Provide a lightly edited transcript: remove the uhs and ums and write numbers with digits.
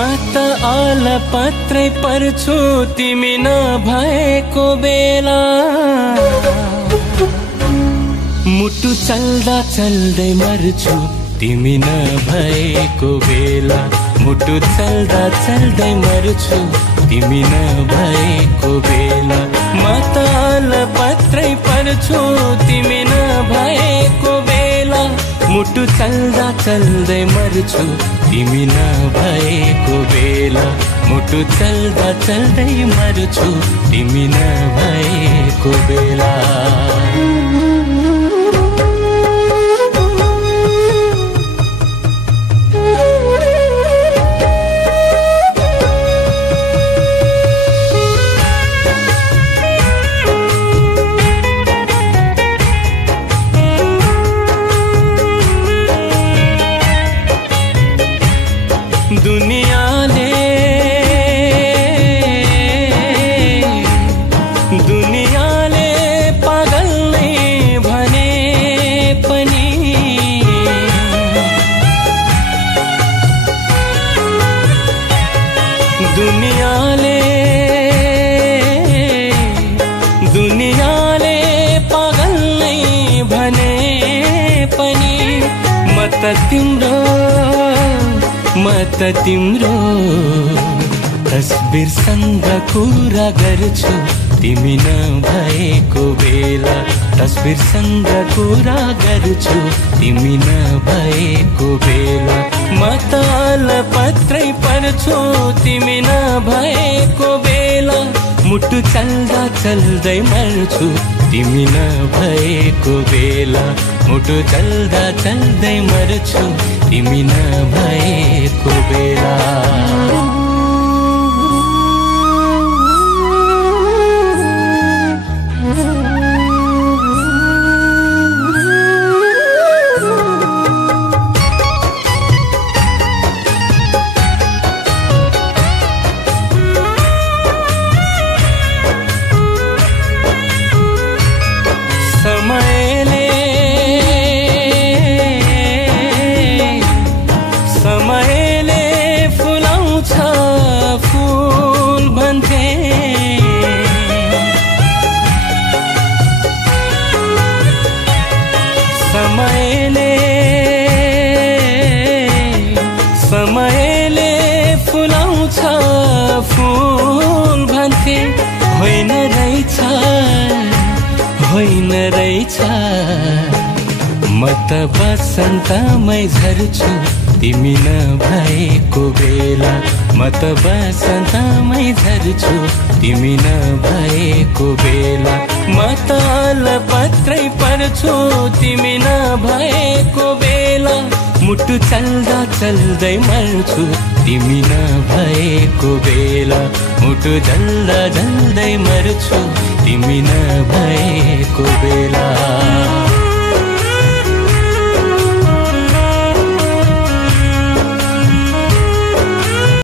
त अलपत्रै पर्छु तिमी नभएको बेला। मुटु चल्दा चल्दै मर्छु तिमी नभएको बेला। मुटु चल्दा चल्दै मर्छु तिमी नभएको बेला। म त अलपत्रै पर्छु तिमी नभएको बेला। मुटु चल्दा चल्दै मर्छु तिमी नभएको बेला। मुटु चल्दा चल्दै मर्छु तिमी नभएको बेला। दुनियाले पागल नै भने पनि दुनियाले पागल नै भने पनि म त तिम्रो तस्बिरसँग कुरा गर्छु तिमी नभएको बेला। तस्बिरसँग कुरा गर्छु तिमी नभएको बेला। म त अलपत्रै पर्छु तिमी नभएको बेला। मुटु चल्दा चल्दै मर्छु तिमी नभएको बेला। मुटु चल्दा चल्दै मर्छु तिमी नभएको बेला। समयले फुलाउँछ फूल भन्थे। समयले फुलाउँछ फूल भन्थे। होइन रहेछ म त बसन्तमै झर्छु तिमी नभएको बेला। म त बसन्तमै झर्छु तिमी नभएको बेला। म त अलपत्रै पर्छु तिमी नभएको बेला। मुटु चल्दा चल्दै मर्छु तिमी नभएको बेला। मुटु चल्दा चल्दै मर्छु तिमी नभएको बेला।